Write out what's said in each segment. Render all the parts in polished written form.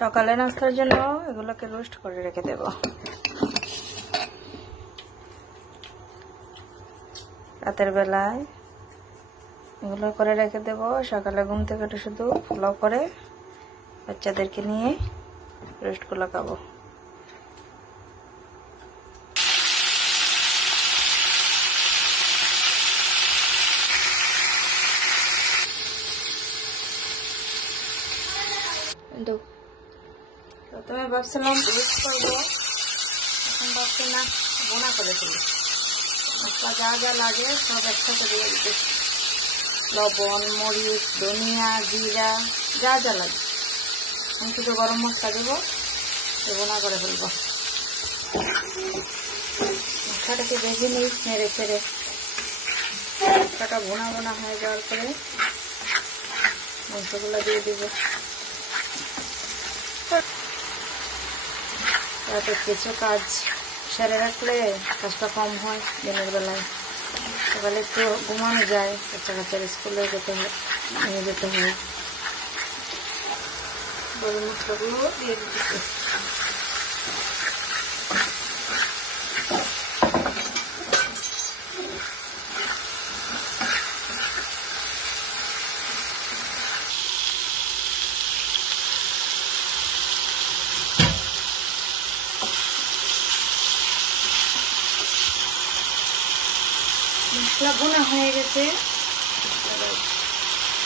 সকালে নাস্তার জন্য এগুলোকে রোস্ট করে রেখে দেব। রাতের বেলায় এগুলো করে রেখে দেব, সকালে ঘুম থেকে একটু শুধু পোলাও করে বাচ্চাদেরকে নিয়ে রোস্টগুলো খাবো। প্রথমে ভাবছিলাম রোস্ট করবো, এখন ভাবছি না বোনা করে ফেলি। মশলা যা যা লাগে সব একসাথে দিয়ে দিতে, লবণ, মরিচ, ধনিয়া, জিরা যা যা লাগে। আমি শুধু গরম মশলা দেবো, বোনা করে ফেলবো। মশলাটাকে ভেজে নিই নেড়ে ছেড়ে। মশলাটা বোনা বোনা হয়ে যাওয়ার পরে মাংসগুলো দিয়ে দিব। তারপর কিছু কাজ সেরে রাখলে কাজটা কম হয় দিনের বেলায়। সকালে একটু ঘুমানো যায়, বাচ্চা কাচ্চার স্কুলে নিয়ে যেতে হয়। গরম মশলাগুলো দিয়ে দিতেছি। মশলা বোনা হয়ে গেছে,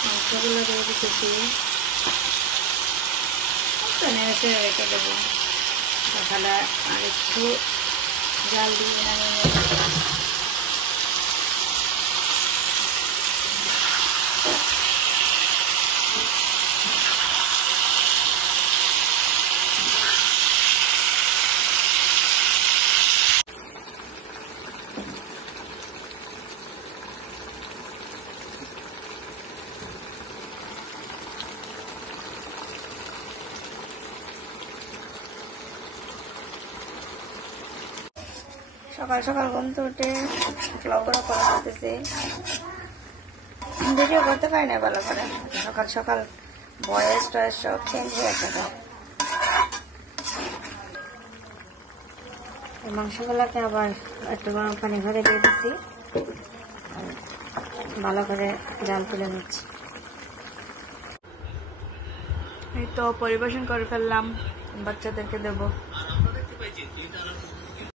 মাংসগুলো দিয়ে দিতেছি। নেড়ে রেখে দেবো। সকালে আর একটু জাল দিয়ে নামিয়ে সকাল সকাল ঘুম থেকে উঠে পোলাও করা করতেছি। ভিডিও করতে পারি না ভালো করে, সকাল সকাল ভয়েস টয়েস সব চেঞ্জ হয়ে থাকে। মাংসগুলোকে আবার একটু গরম পানি ভরে দিয়ে দিচ্ছি, ভালো করে জাল তুলে নিচ্ছি। এই তো পরিবেশন করে ফেললাম, বাচ্চাদেরকে দেবো।